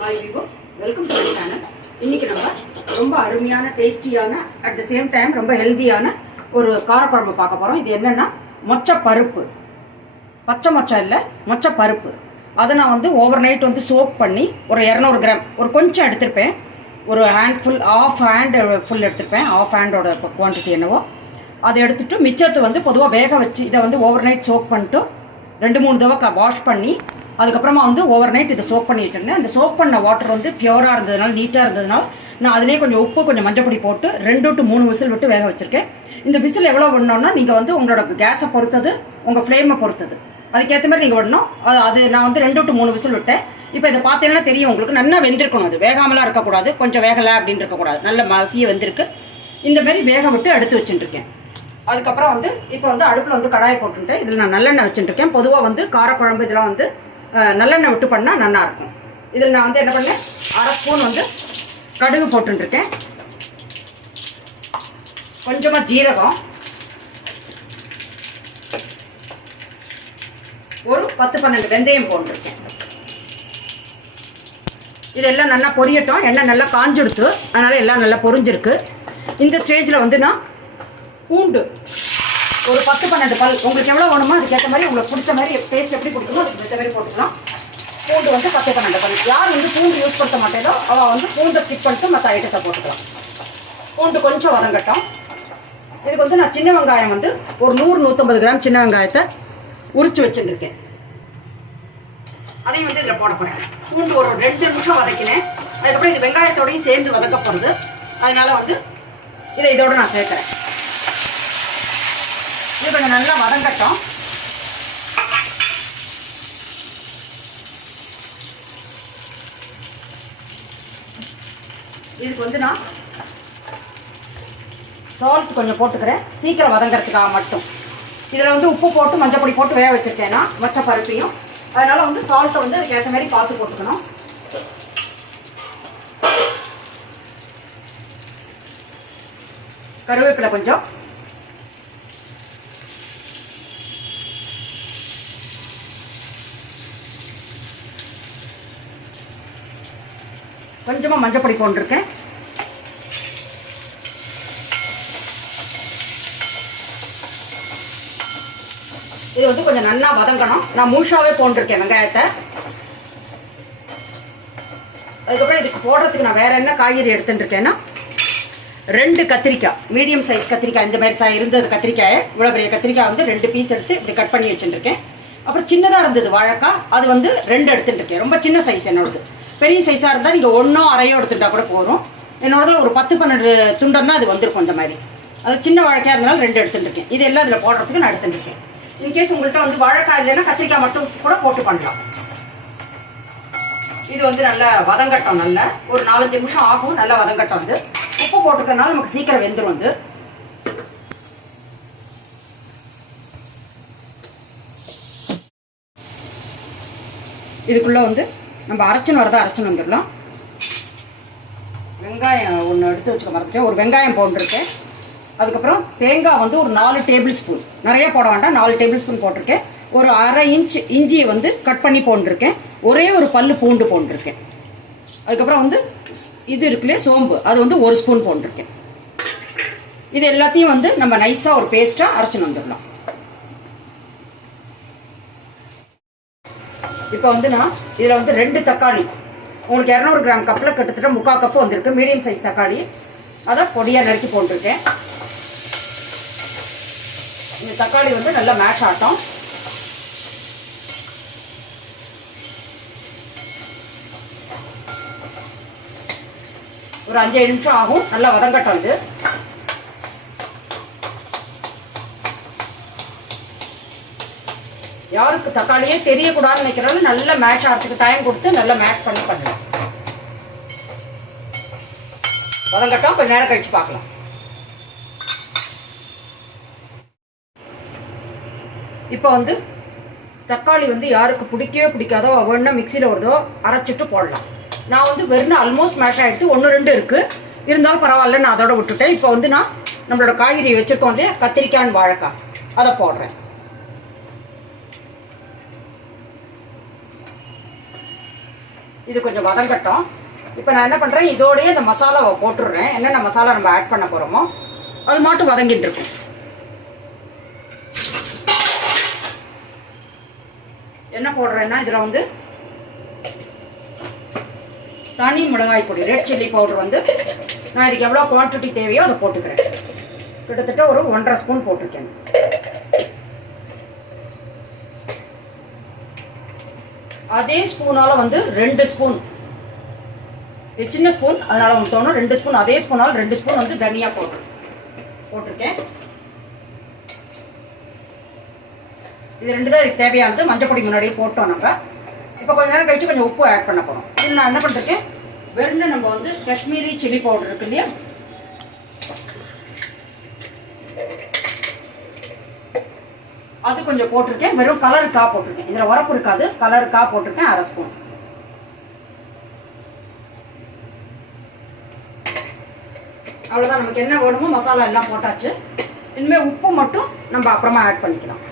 Hi viewers, welcome to my channel. இன்றைக்கி நம்ம ரொம்ப அருமையான டேஸ்டியான அட் த சேம் டைம் ரொம்ப ஹெல்த்தியான ஒரு காரக்குழம்பு பார்க்க போகிறோம். இது என்னென்னா மொச்சப்பருப்பு, பச்சை மொச்சை இல்லை மொச்சப்பருப்பு. அதை நான் வந்து ஓவர் நைட் வந்து சோக் பண்ணி ஒரு 200 கிராம் ஒரு கொஞ்சம் எடுத்திருப்பேன். ஒரு ஹேண்ட்ஃபுல் ஆஃப் ஹேண்ட் ஃபுல் எடுத்திருப்பேன். ஆஃப் ஹேண்டோட குவான்டிட்டி என்னவோ அதை எடுத்துகிட்டு மிச்சத்தை வந்து பொதுவாக வேக வச்சு இதை வந்து ஓவர் நைட் சோக் பண்ணிட்டு 2-3 தடவை வாஷ் பண்ணி அதுக்கப்புறமா வந்து ஓவர் நைட் இதை சோக் பண்ணி வச்சுருந்தேன். அந்த சோக் பண்ண வாட்டர் வந்து பியூராக இருந்ததுனால, நீட்டாக இருந்ததுனால நான் அதிலே கொஞ்சம் உப்பு, கொஞ்சம் மஞ்சப்பொடி போட்டு 2 to 3 விசில் விட்டு வேக வச்சுருக்கேன். இந்த விசில் எவ்வளோ விடணும்னா நீங்கள் வந்து உங்களோட கேஸை பொறுத்தது, உங்கள் ஃப்ளேமை பொறுத்தது, அதுக்கேற்ற மாதிரி நீங்கள் விடணும். அது நான் வந்து 2 to 3 விசில் விட்டேன். இப்போ இதை பார்த்தீங்கன்னா தெரியும் உங்களுக்கு, நல்லா வெந்திருக்கணும். அது வேகாமலாம் இருக்கக்கூடாது, கொஞ்சம் வேகலை அப்படின்னு இருக்கக்கூடாது, நல்ல மசிய வெந்திருக்கு. இந்த மாதிரி வேக விட்டு எடுத்து வச்சுட்டுருக்கேன். அதுக்கப்புறம் வந்து இப்போ வந்து அடுப்பில் வந்து கடாயை போட்டுட்டேன். இதில் நான் நல்லெண்ணெய் வச்சுட்டுருக்கேன். பொதுவாக வந்து காரக்குழம்பு இதெல்லாம் வந்து நல்லெண்ணெய் விட்டு பண்ணால் நல்லாயிருக்கும். இதில் நான் வந்து என்ன பண்ணேன், 1/2 ஸ்பூன் வந்து கடுகு போட்டுருக்கேன். கொஞ்சமாக ஜீரகம், ஒரு 10-12 வெந்தயம் போட்டுருக்கேன். இதெல்லாம் நல்லா பொரியட்டும். எண்ணெய் நல்லா காஞ்சிடுத்து, அதனால் எல்லாம் நல்லா பொரிஞ்சிருக்கு. இந்த ஸ்டேஜில் வந்து நான் பூண்டு ஒரு 10-12 பல், உங்களுக்கு எவ்வளோ வேணுமோ அதுக்கேற்ற மாதிரி, உங்களுக்கு பிடிச்ச மாதிரி டேஸ்ட் எப்படி பிடிக்குமோ அதுக்கு பிடிச்ச மாதிரி போட்டுக்கலாம். பூண்டு வந்து 10-12 பல். யார் வந்து பூண்டு யூஸ் பண்ண மாட்டேதோ அவள் வந்து பூண்டை ஸ்கிப் பண்ணிட்டு மற்ற ஐட்டத்தை போட்டுக்கலாம். பூண்டு கொஞ்சம் வதங்கட்டும். இதுக்கு வந்து நான் சின்ன வெங்காயம் வந்து ஒரு 100-150 கிராம் சின்ன வெங்காயத்தை உரித்து வச்சுருக்கேன். அதையும் வந்து இதில் போட போகிறேன். பூண்டு ஒரு 2 நிமிஷம் வதக்கினேன். அதுக்கப்புறம் இது வெங்காயத்தோடையும் சேர்ந்து வதக்க போகிறது. அதனால் வந்து இதை இதோடு நான் சேர்க்குறேன். இது கொஞ்சம் நல்லா வதங்கட்டும். இதுக்கு வந்து நான் சால்ட் கொஞ்சம் போட்டுக்கிறேன், சீக்கிரம் வதங்கிறதுக்காக மட்டும். இதில் வந்து உப்பு போட்டு மஞ்சள் பொடி போட்டு வேக வச்சுருக்கேன்னா மொச்சப்பருப்பையும், அதனால் வந்து சால்ட்டை வந்து அதுக்கு ஏற்ற மாதிரி பார்த்து போட்டுக்கணும். கருவேப்பிலை கொஞ்சம், கொஞ்சமாக மஞ்சள் பொடி போட்டிருக்கேன். இது வந்து கொஞ்சம் நல்லா வதங்கணும். நான் முழுசாவே போட்டிருக்கேன் வெங்காயத்தை. அதுக்கப்புறம் இதுக்கு போடுறதுக்கு நான் வேற என்ன காய்கறி எடுத்துட்டு இருக்கேன்னா 2 கத்திரிக்காய், மீடியம் சைஸ் கத்திரிக்காய், இந்த மாதிரி இருந்தது கத்திரிக்காயை, இவ்வளோ பெரிய கத்திரிக்காய் வந்து 2 பீஸ் எடுத்து இப்படி கட் பண்ணி வச்சுட்டுருக்கேன். அப்புறம் சின்னதாக இருந்தது வாழைக்காய், அது வந்து 2 எடுத்துட்டு இருக்கேன். ரொம்ப சின்ன சைஸ் என்னோடது. பெரிய சைஸாக இருந்தால் நீங்கள் 1-1/2 எடுத்துட்டா கூட போகிறோம். என்னோடது ஒரு 10-12 துண்டம் தான் அது வந்திருக்கும். இந்த மாதிரி அது சின்ன வாழைக்காய் இருந்தாலும் 2 எடுத்துட்டு இருக்கேன். இது எல்லாம் இதில் போடுறதுக்கு நான் எடுத்துட்டு இருக்கேன். இன்கேஸ் உங்கள்கிட்ட வந்து வாழைக்காய் இல்லைன்னா கத்திரிக்காய் மட்டும் கூட போட்டு பண்ணலாம். இது வந்து நல்லா வதங்கட்டும். நல்லா ஒரு 4-5 நிமிஷம் ஆகும். நல்லா வதங்கட்டும். வந்து உப்பு போட்டுக்கிறதுனால நமக்கு சீக்கிரம் வெந்துடும். வந்து இதுக்குள்ளே வந்து நம்ம அரைச்சின்னு வந்துடலாம். வெங்காயம் ஒன்று எடுத்து வச்சுக்க மறந்துட்டேன். ஒரு வெங்காயம் போட்டிருக்கேன். அதுக்கப்புறம் தேங்காய் வந்து ஒரு 4 டேபிள் ஸ்பூன், நிறைய போட வேண்டாம், 4 டேபிள் ஸ்பூன் போட்டிருக்கேன். ஒரு 1/2 இன்ச் இஞ்சியை வந்து கட் பண்ணி போட்டிருக்கேன். ஒரே ஒரு பல்லு பூண்டு போட்டிருக்கேன். அதுக்கப்புறம் வந்து இது இருக்குல்லையே சோம்பு, அது வந்து 1 ஸ்பூன் போட்டிருக்கேன். இது எல்லாத்தையும் வந்து நம்ம நைஸாக ஒரு பேஸ்ட்டாக அரைச்சின்னு வந்துடலாம். இப்போ வந்து நான் இதில் வந்து 2 தக்காளி, உங்களுக்கு 200 கிராம் கப்பில் கிட்டத்தட்ட 3/4 கப்பு வந்திருக்கு. மீடியம் சைஸ் தக்காளி, அதை பொடியாக நறுக்கி போட்டிருக்கேன். இந்த தக்காளி வந்து நல்லா மேஷ் ஆட்டும். ஒரு 5 நிமிஷம் ஆகும். நல்லா வதங்கட்டும். இது யாருக்கு தக்காளியே தெரியக்கூடாதுன்னு நினைக்கிறாலும் நல்லா மேஷ் ஆகிறதுக்கு டைம் கொடுத்து நல்லா மேஷ் பண்ணி பண்ணலாம். வதங்கட்டும். கொஞ்சம் நேரம் கழிச்சு பார்க்கலாம். இப்போ வந்து தக்காளி வந்து யாருக்கு பிடிக்கவே பிடிக்காதோ ஒவ்வொன்றா மிக்சியில் வருதோ அரைச்சிட்டு போடலாம். நான் வந்து வெறும் ஆல்மோஸ்ட் மேஷ் ஆகிடுத்து. 1-2 இருக்குது, இருந்தாலும் பரவாயில்ல, நான் அதோட விட்டுட்டேன். இப்போ வந்து நான் நம்மளோட காய்கறி வச்சுருக்கோம் இல்லையா, கத்திரிக்காய் வாழைக்காய், அதை போடுறேன். இது கொஞ்சம் வதங்கட்டும். இப்போ நான் என்ன பண்ணுறேன், இதோடய இந்த மசாலாவை போட்டுடுறேன். என்னென்ன மசாலா நம்ம ஆட் பண்ண போகிறோமோ அது மட்டும் வதங்கிட்டு இருக்கும். என்ன போடுறேன்னா இதில் வந்து தனி மிளகாய் பொடி, ரெட் சில்லி பவுடர் வந்து நான் இதுக்கு எவ்வளோ குவான்டிட்டி தேவையோ அதை போட்டுக்கிறேன். கிட்டத்தட்ட ஒரு 1.5 ஸ்பூன் போட்டிருக்கேன். அதே ஸ்பூனால் வந்து 2 ஸ்பூன், இது சின்ன ஸ்பூன் அதனால் உங்களுக்கு தோணும் 2 ஸ்பூன், அதே ஸ்பூனால் 2 ஸ்பூன் வந்து தனியா போட்டிருக்கேன். இது 2 தான் இதுக்கு தேவையானது. மஞ்சள் பொடி முன்னாடியே போட்டோம் நம்ம. இப்போ கொஞ்ச நேரம் கழிச்சு கொஞ்சம் உப்பு ஆட் பண்ண போகிறோம். இது நான் என்ன பண்ணிருக்கேன், வெறும் நம்ம வந்து காஷ்மீரி சில்லி பவுடர் இருக்கு இல்லையா, அது கொஞ்சம் போட்டிருக்கேன். வெறும் கலருக்காக போட்டிருக்கேன், இதில் உரப்பு இருக்காது, கலருக்காக போட்டிருக்கேன் 1/2 ஸ்பூன். அவ்வளோதான், நமக்கு என்ன வேணுமோ மசாலா எல்லாம் போட்டாச்சு. இனிமேல் உப்பு மட்டும் நம்ம அப்புறமா ஆட் பண்ணிக்கலாம்.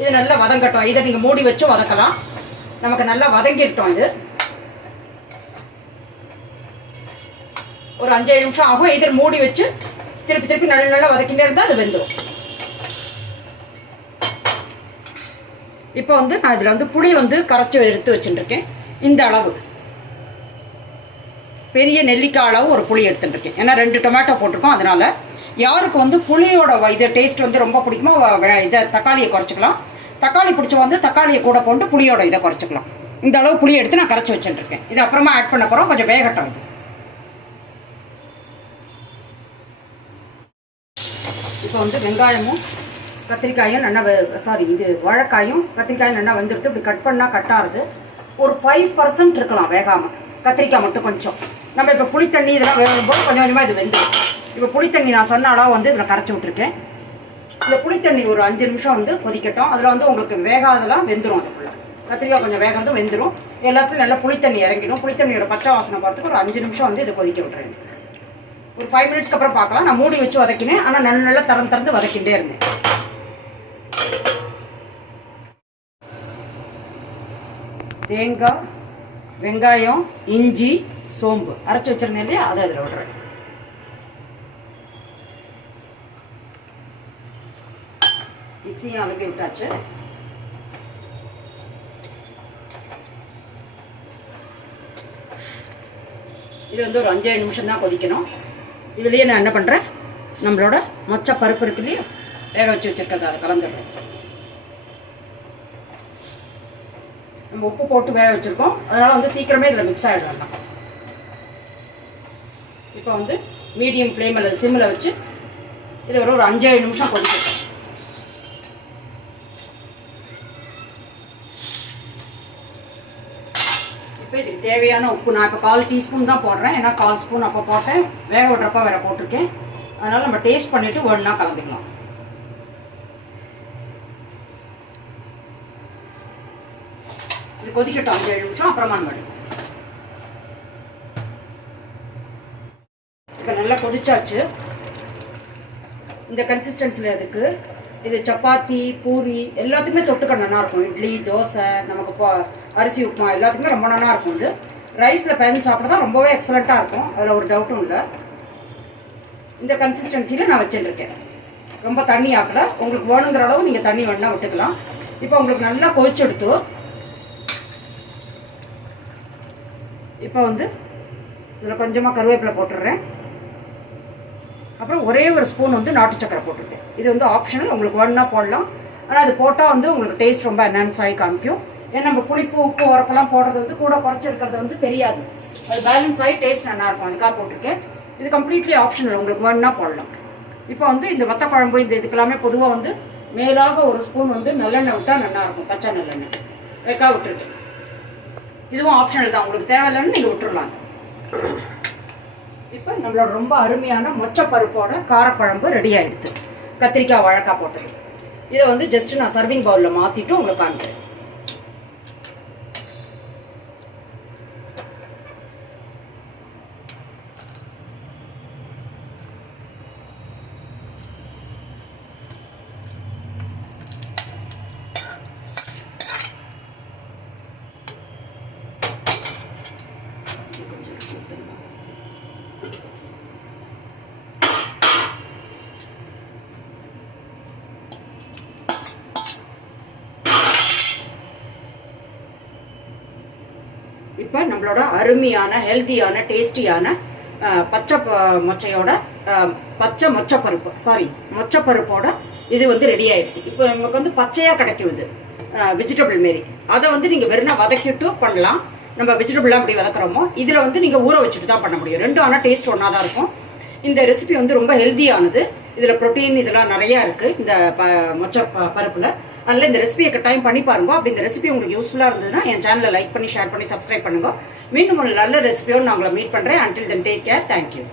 இது நல்லா வதங்கட்டும். இதை நீங்கள் மூடி வச்சு வதக்கலாம். நமக்கு நல்லா வதங்கிட்டோம். இது ஒரு 5-7 நிமிஷம் ஆகும். இதில் மூடி வச்சு திருப்பி திருப்பி நல்லா வதக்கிட்டே இருந்தால் அது வெந்துடும். இப்போ வந்து நான் இதில் வந்து புளி வந்து கரைச்சி எடுத்து வச்சுட்டுருக்கேன். இந்த அளவு பெரிய நெல்லிக்காய் அளவு ஒரு புளி எடுத்துட்டுருக்கேன். ஏன்னா 2 டொமேட்டோ போட்டிருக்கோம். அதனால் யாருக்கு வந்து புளியோட இதை டேஸ்ட் வந்து ரொம்ப பிடிக்குமோ இதை தக்காளியை குறைச்சிக்கலாம். தக்காளி பிடிச்ச வந்து தக்காளியை கூட போட்டு புளியோட இதை குறைச்சிக்கலாம். இந்த அளவு புளி எடுத்து நான் கரைச்சி வச்சுட்டுருக்கேன். இது அப்புறமா ஆட் பண்ண போகிறோம். கொஞ்சம் வேகட்டும். இது இப்போ வந்து வெங்காயமும் கத்திரிக்காயும் நல்லா இது வாழைக்காயும் கத்திரிக்காயும் நல்லா வந்துடுது. இப்படி கட் பண்ணால் கட்டாருது. ஒரு 5% இருக்கலாம் வேகாமல். கத்திரிக்காய் மட்டும் கொஞ்சம் நம்ம இப்போ புளித்தண்ணி இதெல்லாம் வேகும்போது கொஞ்சம் கொஞ்சமாக இது வெந்துடும். இப்போ புளித்தண்ணி நான் சொன்ன அளவு வந்து இதில் கரைச்சி விட்ருக்கேன். இந்த புளித்தண்ணி ஒரு 5 நிமிஷம் வந்து கொதிக்கட்டும். அதில் வந்து உங்களுக்கு வேகாதெல்லாம் வெந்துடும். அதுக்குள்ள கத்திரிக்காய் கொஞ்சம் வேகிறது வெந்துடும். எல்லாத்துலையும் நல்லா புளித்தண்ணி இறங்கிடும். புளித்தண்ணியோட பச்சை வாசனை போகிறதுக்கு ஒரு 5 நிமிஷம் வந்து இதை கொதிக்க விட்றேன். ஒரு 5 மினிட்ஸ்க்கு அப்புறம் பார்க்கலாம். நான் மூடி வச்சு வதக்கினேன். ஆனால் நல்லா திறந்து வதக்கிட்டே இருந்தேன். தேங்காய், வெங்காயம், இஞ்சி, சோம்பு அரைச்சி வச்சிருந்தேன் இல்லையா, அதை அதில் விடுறேன். மிக்சியும் அலப்பி விட்டாச்சு. இது வந்து ஒரு 5-7 நிமிஷம் தான் கொதிக்கணும். இதுலேயே நான் என்ன பண்ணுறேன், நம்மளோட மொச்சை பருப்பு இருக்கு இல்லையா, வேக வச்சு வச்சுருக்கிறது அதை கலந்துடுறேன். நம்ம உப்பு போட்டு வேக வச்சுருக்கோம். அதனால் வந்து சீக்கிரமே இதில் மிக்ஸ் ஆகிடலாம். இப்போ வந்து மீடியம் ஃப்ளேம் அல்லது சிம்மில் வச்சு இதை ஒரு 5-7 நிமிஷம் கொதிக்கணும். இப்போ இதுக்கு தேவையான உப்பு நான் இப்போ 1/4 டீஸ்பூன் தான் போடுறேன். ஏன்னா 1/4 ஸ்பூன் அப்போ போட்டேன், வேக விட்றப்ப வேறு போட்டிருக்கேன். அதனால் நம்ம டேஸ்ட் பண்ணிவிட்டு ஒன்றா கலந்துக்கலாம். இது கொதிக்கட்டும் 5-7 நிமிஷம், அப்புறமா நம்ம இப்போ நல்லா கொதிச்சாச்சு. இந்த கன்சிஸ்டன்சியில் அதுக்கு இது சப்பாத்தி, பூரி எல்லாத்துக்குமே தொட்டுக்க நல்லாயிருக்கும். இட்லி, தோசை, நமக்கு அரிசி உப்புமா எல்லாத்துக்குமே ரொம்ப நல்லா இருக்கும். இது ரைஸில் பயந்து சாப்பிட்றதா ரொம்பவே எக்ஸலண்ட்டாக இருக்கும். அதில் ஒரு டவுட்டும் இல்லை. இந்த கன்சிஸ்டன்சியில் நான் வச்சுட்டுருக்கேன். ரொம்ப தண்ணி ஆக்கலை. உங்களுக்கு வேணுங்கிற அளவு நீங்கள் தண்ணி வேணால் விட்டுக்கலாம். இப்போ உங்களுக்கு நல்லா கொதிச்சு எடுத்து இப்போ வந்து இதில் கொஞ்சமாக கருவேப்பிலை போட்டுடுறேன். அப்புறம் ஒரே ஒரு ஸ்பூன் வந்து நாட்டு சக்கரை போட்டிருக்கேன். இது வந்து ஆப்ஷனல், உங்களுக்கு வேணுன்னா போடலாம். ஆனால் அது போட்டால் வந்து உங்களுக்கு டேஸ்ட் ரொம்ப என்ஹான்ஸ் ஆகி காமிக்கும். ஏன்னா நம்ம புளிப்பு, உப்பு, உரப்பெல்லாம் போடுறது வந்து கூட குறைச்சிருக்கிறது வந்து தெரியாது. அது பேலன்ஸ் ஆகி டேஸ்ட் நல்லாயிருக்கும். அதுக்காக போட்டிருக்கேன். இது கம்ப்ளீட்லி ஆப்ஷனல், உங்களுக்கு வேணுன்னா போடலாம். இப்போ வந்து இந்த வத்த குழம்பு இந்த இதுக்கெல்லாமே பொதுவாக வந்து மேலாக ஒரு ஸ்பூன் வந்து நல்லெண்ணெய் விட்டால் நல்லாயிருக்கும். பச்சை நல்லெண்ணெய் அதுக்காக விட்டுருக்கேன். இதுவும் ஆப்ஷனல் தான், உங்களுக்கு தேவையில்லைன்னு நீங்கள் விட்டுருலாம். இப்போ நம்மளோட ரொம்ப அருமையான மொச்சப்பருப்போட காரக்குழம்பு ரெடி ஆகிடுது. கத்திரிக்காய், வாழைக்காய் போட்டது. இதை வந்து ஜஸ்ட் நான் சர்விங் பவுலில் மாற்றிட்டு உங்களுக்கு காமிக்கிறேன். இப்போ நம்மளோட அருமையான ஹெல்த்தியான டேஸ்டியான பச்சை மொச்சையோட பச்சை மொச்சப்பருப்பு மொச்சப்பருப்போட இது வந்து ரெடி ஆகிடுது. இப்போ நமக்கு வந்து பச்சையாக கிடைக்கும் இது வெஜிடபிள் மாரி. அதை வந்து நீங்கள் வெறும் வதக்கிட்டு பண்ணலாம். நம்ம வெஜிடபிள்லாம் அப்படி வதக்குறோமோ இதில் வந்து நீங்கள் ஊற வச்சுட்டு தான் பண்ண முடியும். ரெண்டும் ஆனால் டேஸ்ட் ஒன்றா தான் இருக்கும். இந்த ரெசிபி வந்து ரொம்ப ஹெல்த்தியானது. இதில் ப்ரோட்டீன் இதெல்லாம் நிறையா இருக்குது இந்த மொச்சை பருப்பில். அதனால் இந்த ரெசிபியை கட்டாயம் பண்ணி பாருங்க. அப்படி இந்த ரெசிபி உங்களுக்கு யூஸ்ஃபுல்லாக இருந்ததுன்னா என் சேனலை லைக் பண்ணி ஷேர் பண்ணி சப்ஸ்கிரைப் பண்ணுங்க. மீண்டும் ஒரு நல்ல ரெசிபியோடு நான் உங்களை மீட் பண்ணுறேன். Until then take care. Thank you.